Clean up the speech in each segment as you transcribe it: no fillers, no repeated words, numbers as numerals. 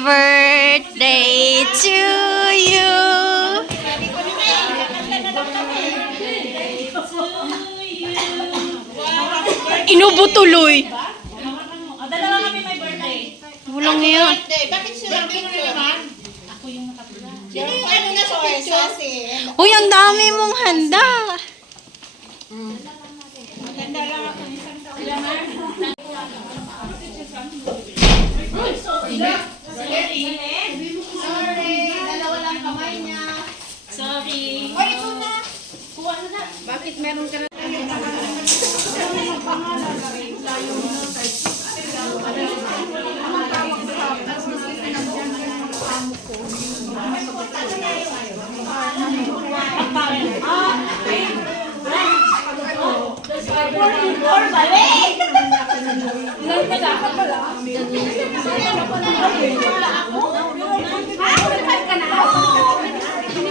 birthday to you. Inubo tuloy. Dalawa kami may birthday. Walang ngayon. Bakit sila naman? Ako yung nakatula. Sino yung ano na sa picture? Uy, ang dami mong handa. Maganda lang ako isang taon. Sorry, dalawa lang kamay niya. Sorry. Oy, ito na. Kuha na na. Bakit meron ka na?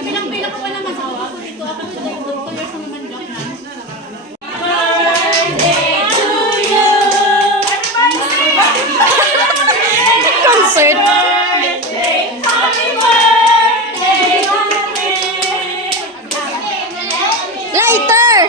Bilang-bilang ko pa naman hawa. Ito ako 2 years naman job na. Concert. Lighter!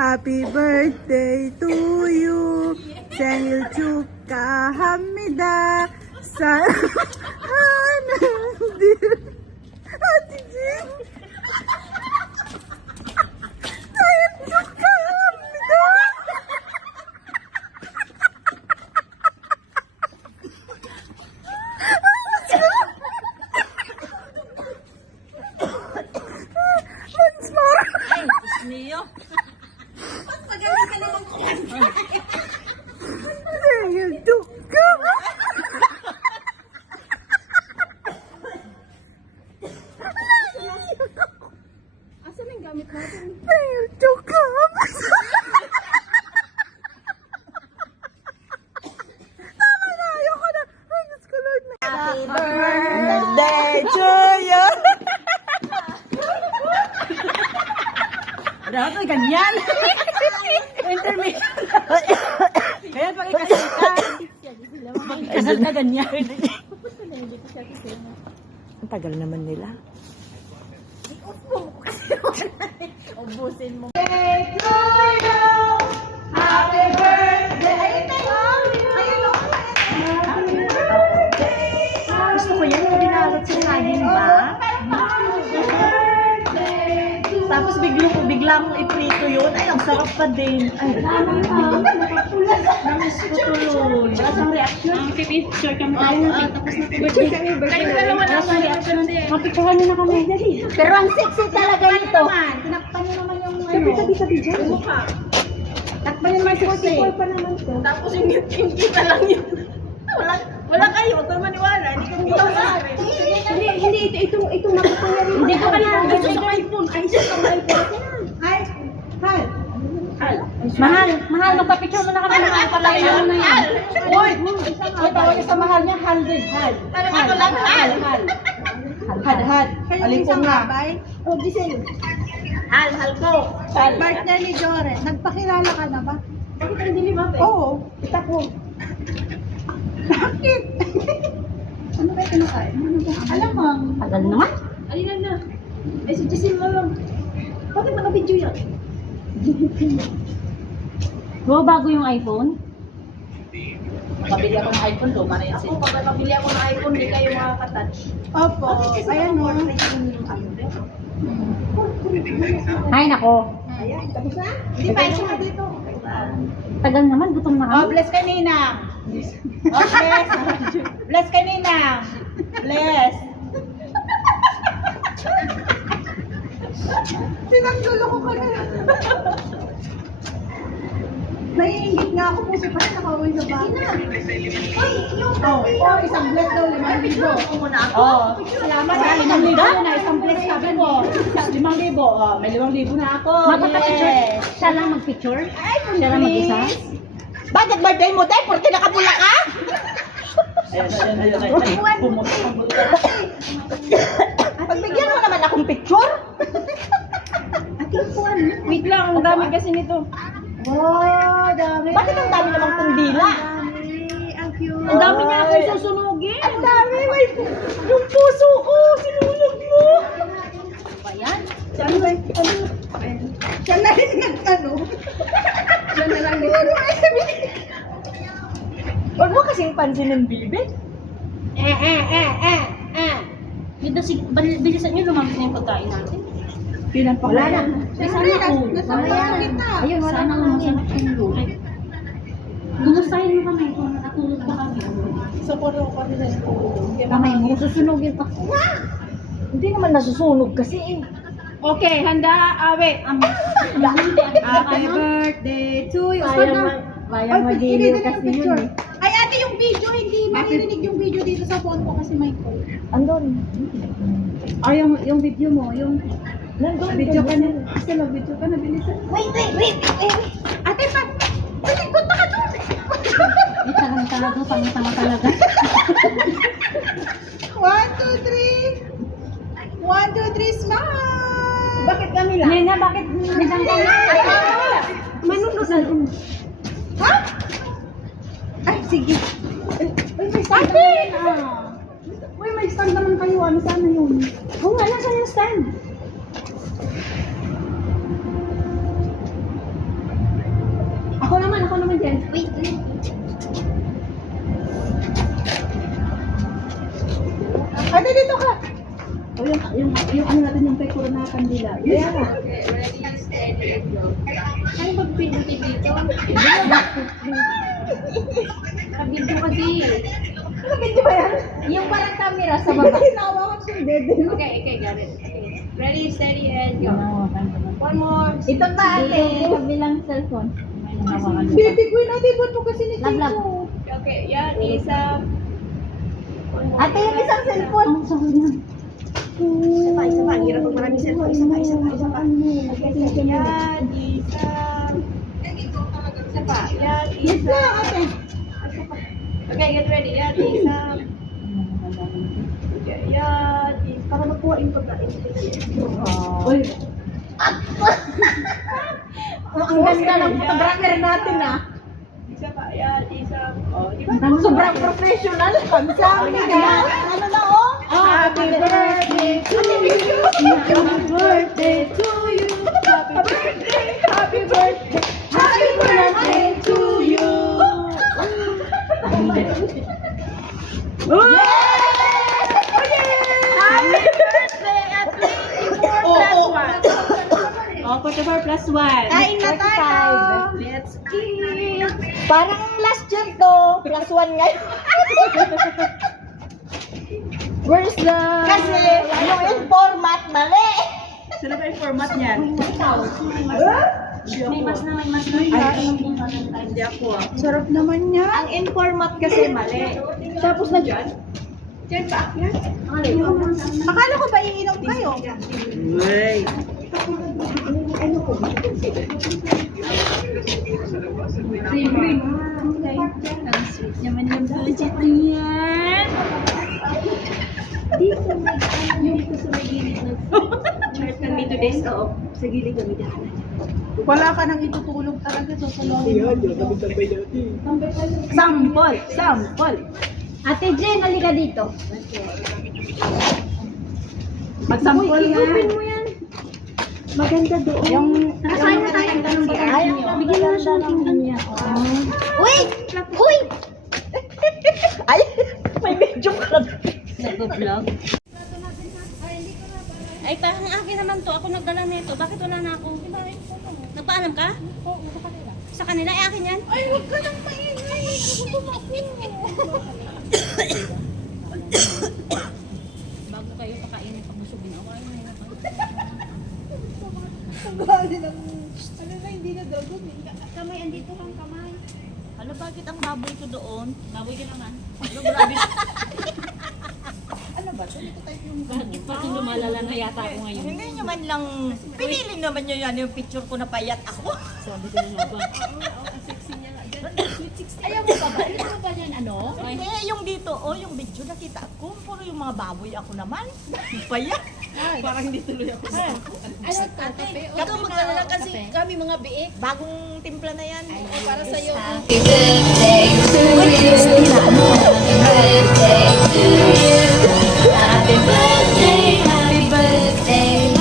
Happy birthday to you. 생일 축하합니다. 사랑하는 아지지. 생일 축하합니다. Neo. Daniel, Tuka. Asan yung gamit natin? Daniel, Tuka. Tama na, ayoko na. Ay, Diyos ko, Lord. Happy birthday to you. Dapat ganyan. Intermission. Kaya pag ikasal ka, ikasal ka ganyan. Ang tagal naman nila. Ubusin mo. Gusto ko yan, binalot sa saging ba? Tapos bigla mong iprito yun. Ay, ang sarap pa din. Ay, namiss ko tuloy. Wala siyang reaction. Ang pipicture kami tayo. Tapos na-birthday. Kayo dalawa na ang reaction. Mapicturean niyo na kami. Pero ang sexy talaga nito. Tinakpan niyo naman yung sabi dyan. Yung mukha. Takpan niyo naman 64 pa naman to. Tapos yung kita lang yun. Wala kayo. Huwag kayo maniwala. Hindi ko kita sa akin. Hindi. Itong nakapangyari. Hindi ko kaya. Gusto ko iPhone. Ay, siya ka iPhone. Ay, Mahal, magpa-picture mo na kami. Mahal pala yun. Uy, tawag sa mahal niya, Hal. Talaga ko lang, Hal. Had. Alipong na. Oh, Giselle. Hal ko. Partner ni Joren, nagpakilala ka na ba? Bakit ang dilim ate? Oo. Kita ko. Bakit? Ano ba kinakain? Alam mo, Tagal naman. Alina na. Eh, si Giselle mo lang. Bakit naka-video yan? Bro, bago yung iPhone? Mabili ako ng iPhone, luma na yan. Ako, pag mabili ako ng iPhone, hindi kayo makaka-touch. opo, ayan o. Ay, nako. Tapos na? Hindi pa siya dito. Tagal naman, gutom na Oh, kami. bless ka Nina. Oh, bless. Bless ka Nina. Bless. Pinagdulo ko ka na. Naiingit nga ako po sa pati nakauwi sa bahay. Oh, isang bless daw, 5,000. Muna ako. Oh, salamat sa 5,000 na isang bless sabi mo. 5,000. Oh, may 5,000 na ako. Magpapicture. Yes. Siya lang mag-picture? Ay, Siya lang mag-isa? Bakit birthday mo, Day? Porque nakabula ka? Ayun. Pumunta. Pagbigyan mo naman akong picture. Wait lang, ang dami kasi nito. Wow, dami. Bakit ang dami namang kundila? Ang cute. Ang dami niya akong susunugin. Ang dami, may yung puso ko, sinulog mo. Ba yan? Siya na Siya na rin nag-ano. Siya na lang din. Huwag mo kasing pansinin, bibi. Bilisan nyo, lumamit na yung pagkain natin. Wala na. Sana ako. Ayun, wala Sana na ako masarap yung luto. Kumustahin mo kami kung natulog pa kami. Sa poro ko rin na Kamay mo, susunugin pa. Hindi naman nasusunog kasi eh. Okay, handa, awit. Happy birthday to you. Bayang magiging kasi yun eh. Ay, ate, yung video, hindi maririnig yung video dito sa phone ko kasi may call. Andun. Ay, yung video mo, yung Nandun. video ka na. Kasi mag-video ka na, bilisan. Wait. Ate, punta ka doon. Di talang talaga, pangitanga talaga. 1, 2, 3. 1, 2, 3, smile. Bakit kami lang? Nena, bakit nandang ka na? Manunod na. Ha? Ay, sige. Uy, may stand naman. Uy, may stand naman kayo. Ano sana yun? Oo nga, nasa yung stand? Ako naman dyan. Wait. Ate, dito ka. O yung ano natin yung pekura na kandila. Kaya nga. Ano magpindutin dito? Kabidyo kasi. Nakabidyo ba yan? Yung parang camera sa baba. Hinawa ko siya, dede. Okay, got it. Ready, steady, and go. One more. Ito pa ate. Kabilang cellphone. Baby ko na, di ba ito kasi ni Love, love. Tito? Okay, yan, isa. Ate, yung isang cellphone. Ang sakit na. Isa pa. Ang hirap pag maraming cellphone. Isa pa. Okay, yan, isa. Isa pa. Yan, Yes isa. lang ate. Okay, get ready. Yan, isa. Okay, yan, isa. Para makuha yung pagkain. Uy. Ang ganda ng photographer natin ah. Isa pa. Yan, isa. Oh, di ba? Sobrang professional. Ang sabi na. Ano na oh? Happy birthday to you. Happy birthday to you. Happy birthday. Happy birthday. Happy birthday to you. Happy birthday at 24 plus 1. 44 plus 1. Kain na tayo. Let's eat. Parang last year to. Plus 1 ngayon. Where's the... Kasi yung format mali. Sino ba yung format niyan? May mas na. Hindi ako ah. Sarap naman niya. Ang in-format kasi mali. Tapos na dyan? Dyan pa? Yan? Akala ko ba iinom kayo? Uy. Ang sweet naman yung budget na yan. Dito sa may gilid na. Chart kami today's oo. Sa gilid kami daan. Wala ka nang itutulog talaga sa salon. Sample. Ate Jen, halika dito. Mag-sample nga. mo yan. Maganda doon. Yung Nakasahin na tayo. Tanong ba tayo? Bigyan mo na siya ng kanya. Uy! Uy! Ay! May medyo ka lang. Nag-vlog. Ay, parang akin naman to. Ako nagdala nito. Bakit wala na ako? Diba? Nagpaalam ka? Oo, sa kanila. Sa kanila? Ay, akin yan? Ay, huwag ka nang maingay. Gutom ako. Bago kayo pakainin, pagmusugin. Awain mo na. Ang gali ng... Ano na, hindi na gagawin. Kamay, andito kang kamay. Ano bakit ang baboy ko doon? Baboy ka naman. Ano grabe? Ano ba? Dito tayo yung... Bakit pati lumalala na yata ako ngayon? Hindi nyo man lang, pinili naman nyo yan yung picture ko na payat ako. Sabi ko na ba? Ayaw mo ba ba? Ayaw mo ba yan ano? Hindi, yung dito, oh, yung video nakita ko, puro yung mga baboy ako naman. Payat. Parang hindi tuloy ako. Ano ka? Kape? Ikaw mag-alala kasi kami mga biik. Bagong timpla na yan. Para sa'yo.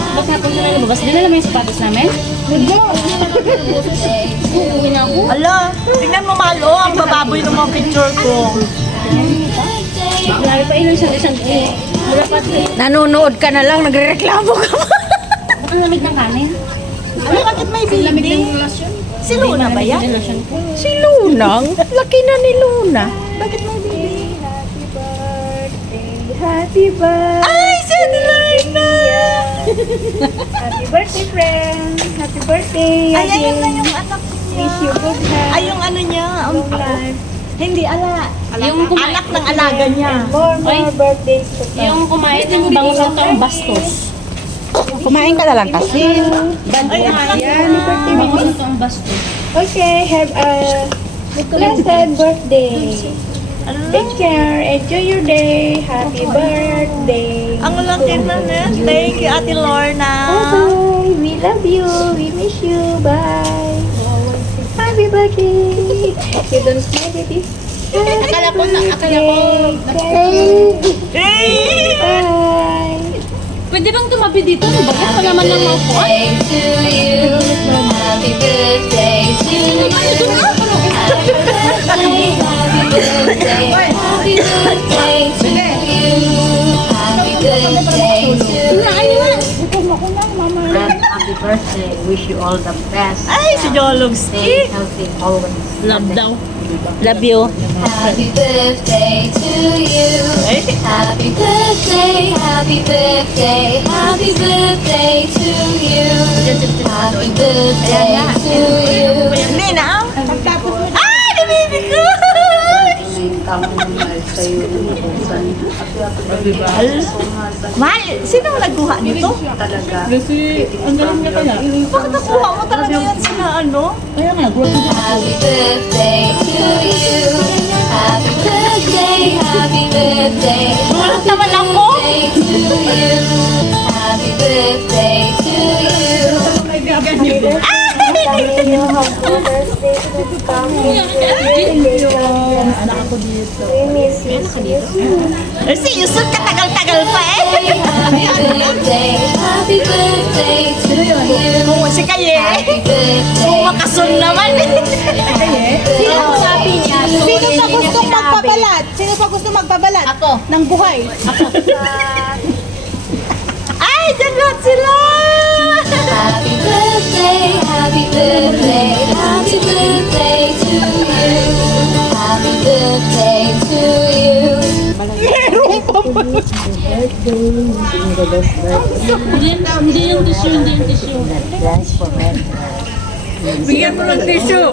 Ba't hapon na lumabas? Dinala mo yung sapatos namin? Uuwi na ako. Ala, tingnan mo malo, ang bababoy ng mga picture ko. Lagi pa ilan isang mula pa Nanonood ka na lang, nagrereklamo ka. ang lamig ng kanin. Ano, bakit may baby? Si Luna ba yan? Lotion ko. Si Lunang? Laki na ni Luna. Bakit may baby? Happy birthday. Ay, si Ate Lorna! Happy birthday, friend. Happy birthday. Ay, ayun na yung anak niya. Wish you good health. Ay, yung ano niya. Long life. Hindi, ala. Yung kumain. Anak ng alaga niya. Oy, birthdays to come. yung kumain ng bangus ng taong bastos. Kumain ka na lang kasi. Ay, anak Yan, niya. birthday Bangus ng taong bastos. Okay, have a blessed birthday. Take care. Enjoy your day. Happy birthday. Ang laki na niya. Thank you, Ate Lorna. Bye. We love you. We miss you. Bye. Happy birthday. You don't smile, baby. Akala ko. Bye. Pwede bang tumabi dito? Bagay pa naman ng mga upuan. Happy birthday to you. Happy birthday. Happy birthday to you. Happy birthday to you. And happy birthday. Wish you all the best. Ay, si Jolog Stay Ski. healthy always. Love daw. Love you. Happy birthday to you. Happy birthday, happy birthday, happy birthday to you. Happy birthday to you. Hindi na. Ay, nabibig ko! Mahal, sino ang nagkuha nito? Bakit nakuha mo talaga yan sila ano? Happy birthday to you. Happy birthday, happy birthday. Walang naman ako. Birthday to you. Happy birthday to you. Kasi Yusuf katagal-tagal pa eh. Happy birthday to you. Oo, si Kaye. Happy birthday. Kung makasun naman. Sino pa gusto magpabalat? Sino pa gusto magpabalat? Ako. Ng buhay. Ay, dyan lahat sila. Happy birthday, happy birthday, happy birthday to you. Happy birthday to you. Hindi yung tissue, hindi yung tissue. Bigyan mo ng tissue.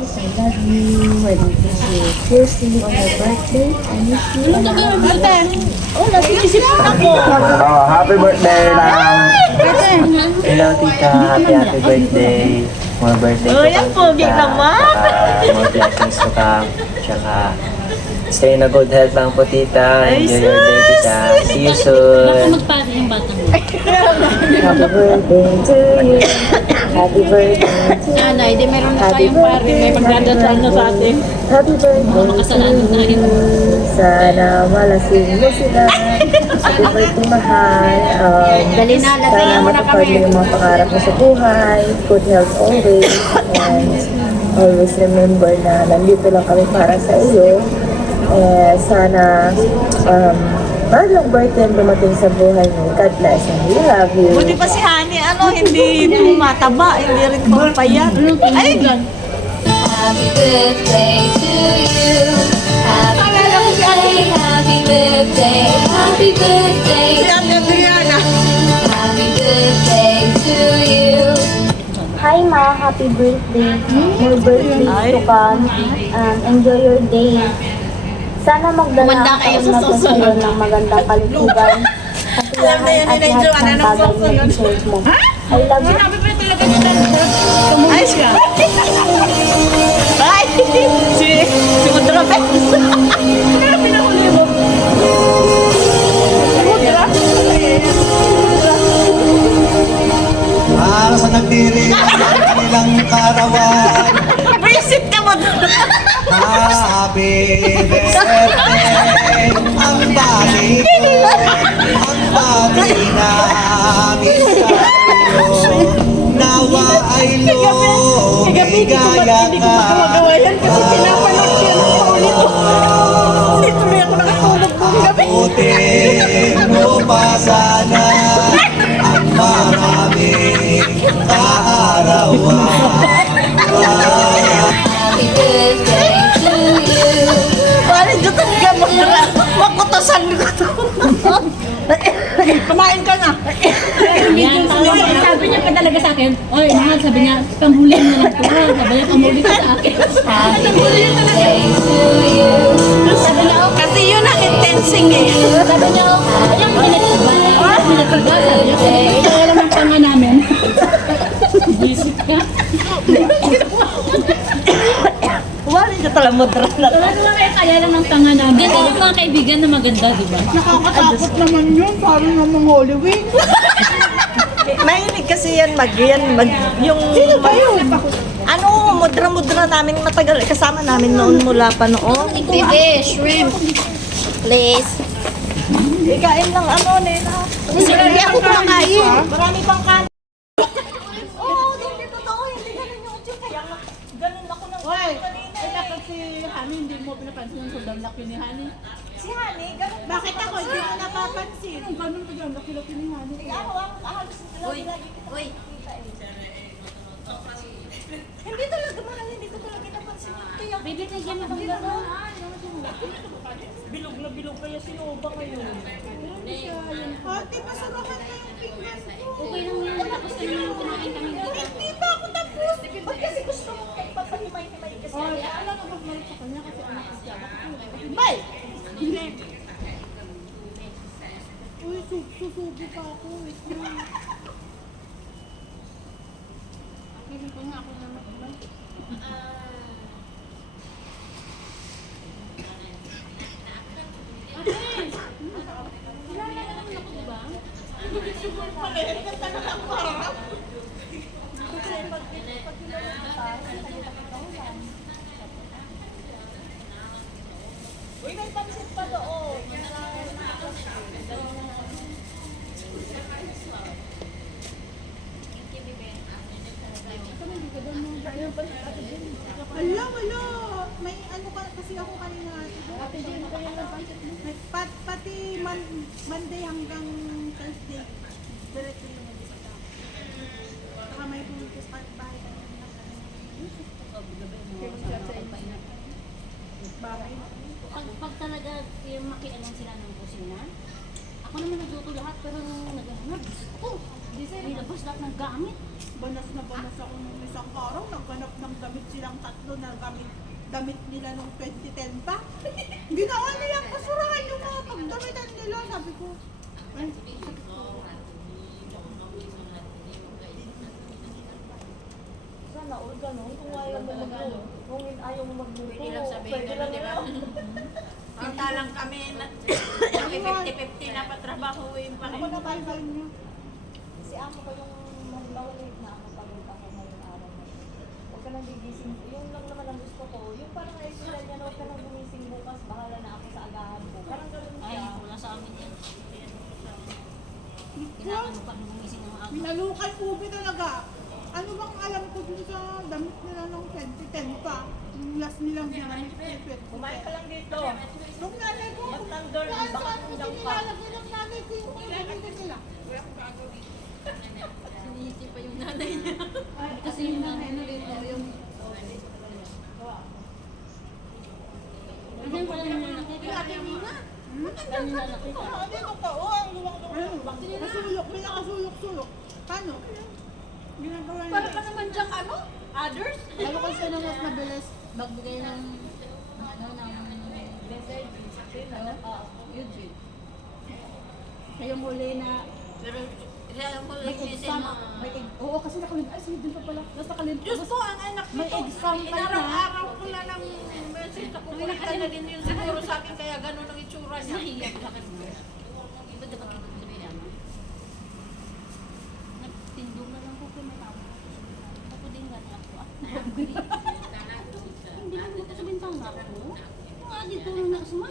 Oh, nag-iisip ako. Oh, happy birthday lang. Hello, tita. Happy birthday. More birthday Oh, yan pogi naman. More blessings to come. Tsaka, stay in a good health lang po, tita. Ay, Enjoy your day, sus. tita. See you Baka soon. magpari yung batang mo. Happy birthday to you. Happy birthday. Nanay, di meron na tayong pari. May magdadasal na sa atin. Happy birthday. Makasalanan tayo. Sana malasing mo sila. Happy birthday, mahal. Dali na, Sana matupad mo yung mga pangarap mo sa buhay. Good health always. And always remember na nandito lang kami para sa iyo. Sana parang birthday ang dumating sa buhay mo. God bless and we love you. Buti pa si Honey, hindi mataba, hindi rin payat. Ay, Happy birthday to you. Happy birthday, happy birthday, happy birthday. Ate Adriana. Happy birthday to you. Hi Ma, happy birthday. More birthdays Ay. to come. Enjoy your day. Sana magdala Kumanda ang kayo taon sa na to susunod. sa'yo ng magandang kalitugan. Alam na yun, At Ninay lahat Joanna, ng ng bagay na susunod. deserve mo. I love you. Ay, siya. Ay, si Mudra Bex. Pero pinahuli mo. Mudra? Para sa nagdiri ang kanilang karawan. Visit ka, Mudra. Happy birthday. Ang bali namin sa iyo. Nawa ay lumigaya ka. Kasi pinapanood siya ng paulit. Hindi tuloy ako nakatulog kong gabi. Abutin mo pa sana ang maraming kaarawan. Happy birthday to you. Parang dito talaga makutosan ko to. Kumain ka na. Yan, sabi niya pa talaga sa akin, oy, mahal, sabi niya, pamuli mo lang ito. Sabi niya, pamuli ka sa akin. Happy birthday to you. Sabi niya, oh, Kasi yun ang intensing eh. sabi niya, oh, ilang minutes ba? Ilang minutes ba? Sabi niya, kaya lang ang panga namin. Visit ka. Wala niya talaga Mudra na. Sabi niya, kaya lang ang tanga namin. Ganda yung mga kaibigan na maganda, di ba? Nakakatakot naman yun. Parang namang Holy Week. Mahilig kasi yan yung... Sino ba yun? Ano, mudra-mudra namin matagal. Kasama namin noon mula pa noon. Baby, shrimp. Please. Ikain lang ano, Nena. Hindi ako kumakain. Marami pang kanin. Oo, hindi totoo. Hindi ganun yung udyok. Kaya nga, ganun ako ng kanina eh. Si Hani, hindi mo pinapansin yung sobrang laki ni Hani. Si Honey, ganun. Bakit ako hindi mo napapansin? Ganun ba yung laki-laki ni Hani? Ako ang halos lagi kita nakikita eh. Hindi talaga mahal, hindi ko talaga napansin yun. Kaya Baby, nagyan mo bang gano'n? Ate, masarahan na yung pinggan ko. Okay lang yan. Tapos kami yung kumain kami dito. Hindi pa ako tapos. Ba't kasi gusto mo papahimay-himay kasi? Oh, alam ko ba sa kanya kasi anak ko siya. May! Uy, susubo pa ako. Wait lang. Feeling ko nga ako naman. Kilala naman ako, diba? Kasi pag pinulog ka, tayo. Uy, may pansit pa doon. Wala. May ano ka kasi ako kanina. Ate din ko yung pansit mo. Pati Monday hanggang Thursday. Diretso yun yung isa. Saka may pumuntis pa bahay ka na. Bahay. Pag talaga yung makialam sila ng kusina, ako naman nagluto lahat pero nung naghahanap, nilabas lahat ng gamit. Banas na banas ako nung isang araw. Nagganap ng damit silang tatlo na damit nila nung 2010 pa. Ginawa nilang kasurahan yung mga pagdamitan nila. Sabi ko, ay, Sana all ganun. Kung ayaw mo magluto. Kung ayaw mo magluto. Pwede lang sabihin pwede ganun, lang di ba? yun. Pantalang kami, 50-50 na patrabahuin pa ako na tayo sa inyo. Si amo ko yung mawalate na ako pagod ako ngayong araw na yun. Huwag ka nang gigising. Yung lang naman ang gusto ko, yung parang naisilan niya na huwag ka nang gumising bukas, bahala na ako sa agahan ko. Parang ganun Ay, siya. wala sa amin yan. Kailangan mo pa nung gumising ng aga. Minalukan ubi talaga. Ano bang alam ko dun sa damit nila nung 2010 pa? Yung last nilang ginamit ko yung 2010. Kumain ka lang dito. Nung nanay ko, Magtandor, saan baka saan ko tundang pa. sinilalagay ng nanay ko yung ginamit nila. Sinisip pa yung nanay niya. Kasi yung nanay na dito, yung... Ganyan pala yung lalaki. Ganyan lalaki ka. Hindi totoo, ang luwang-luwang. Kasulok, may nakasulok-sulok. Paano? Ginagawa nila. Para ka naman diyang ano? Others? Lalo kasi na mas mabilis. Magbigay ng... Ano, ng... Eugene. Kayong huli na Pero, kaya mo may lang exam. Oo, kasi nakalin. Ay, sige din pa pala. Nasa kalin. Diyos ko, ang anak May nito. exam pa na. Inaraw-araw ko na ng message na kukulitan na din yun siguro sa akin, kaya gano'n ang itsura niya. Nahiya ka ka mo. Iba dapat ito sa binama. Nagtindong na lang ko kay matawa. Ako din gano'n ako. Hindi mo dito sa bintana ako. Dito lang nakasama.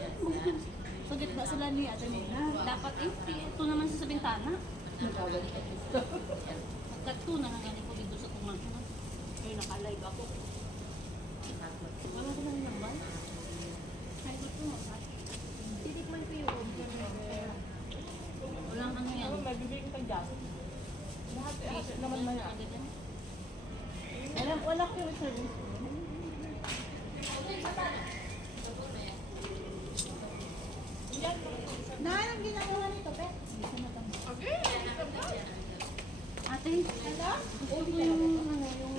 Sa gitna sila ni Ate Nina. Dapat ito naman sa bintana. Pagkat na nga ko dito sa tungan ko. Ay, naka-live ako. Wala ko lang naman. Ay, gusto mo. Titikman ko yung Walang ano yan. may bibigyan kang gas. Piso naman man agad yan. Wala ko yung service. Ang ginagawa nito, Pe? Ate, ito yung ano, yung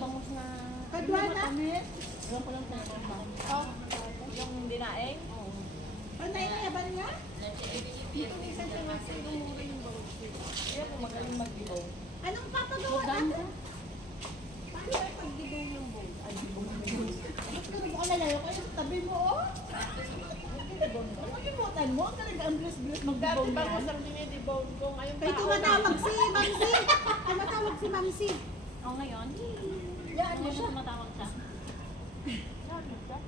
bangus na... Kadwana? Ewan ko lang talaga ang bangus. Yung dinaeng? Oo. Ano na inayaban niya? Dito minsan siya nga sa'yo yung bangus. Kaya po magaling mag-ibaw. Anong papagawa Magdaan natin? ka? Paano ay pag-gibaw yung bowl? Ay, gibaw yung bowl. Ba't ka nag-alalayo kayo sa tabi mo, oh? Ano gibutan mo? Ang talaga ang bilis-bilis mag-gibaw Dati niya. bangus ang dinidibaw ko, ngayon Kaya tumatawag si Mamsi. Ay, matawag si Mamsi. O ngayon? Yan Hindi mo siya. mo tumatawag siya. Yan mo siya.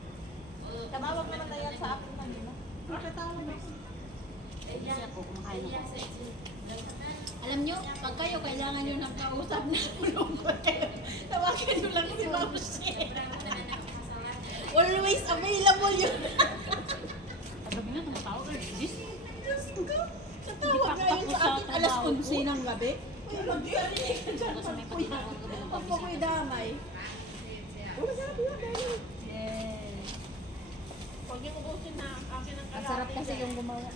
Tumawag naman na yan sa akin kanina. Magkatawag mo. Kasi ako, kumakain ako. Alam nyo, pag kayo kailangan nyo ng kausap na lungkot, tawagan nyo lang si Ma'am Shea. Always available yun. Sabi na, tumatawag ka. Diyos. Diyos ko, natawag ngayon sa akin alas 11 ng gabi. Uy, mag-iari ka dyan. Kasi may patinawag ka ba ng Pag po ko'y damay. Uy, sabi yun, dahil. Yes. Pag yung ubusin na akin ang Ang sarap kasi yung gumawa.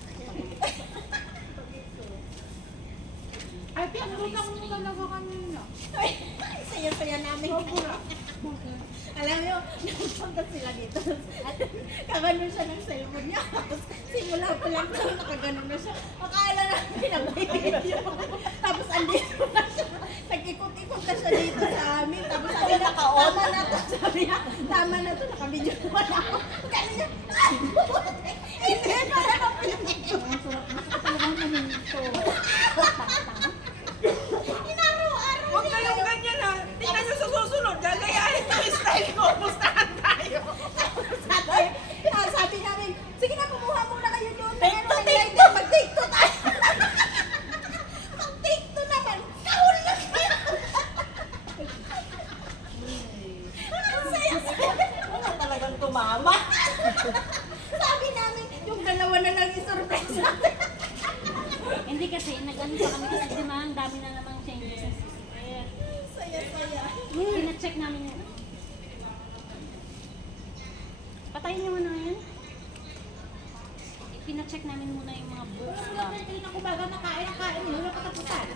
Ay, pinagutang mo talaga kanina. Saya-saya namin. Alam nyo, nagpunta sila dito. At kaganon siya ng cellphone niya. Simula pa lang siya, nakaganon na siya. Akala na pinag-video. Tapos andito na siya. Nag-ikot-ikot na siya dito sa amin. Tapos sabi na, tama na to. Sabi niya, tama na to. Naka-video pa na ako. Kaya niya, hindi pa na ako. Talagang naminto. Inaro-aro. Huwag kayong ganyan ha. Tingnan nyo sa susunod. Gagayahin ko yung style ko. Pustahan tayo. Sabi namin, sige na, kumuha muna kayo doon. Take two. Mag-take two tayo. Mag-take two naman. Kahul na kayo. Ang saya-saya. Wala talagang tumama. Sabi namin, yung dalawa na lang yung surprise natin. Hindi kasi, nag-ano pa kami kasi di ba, ang dami na namang changes sa CCTV. Saya-saya. Pina-check namin yun. Patayin niyo muna yan. Pina-check namin muna yung mga books lang. Kanina ko baga nakain, wala pa tapusan.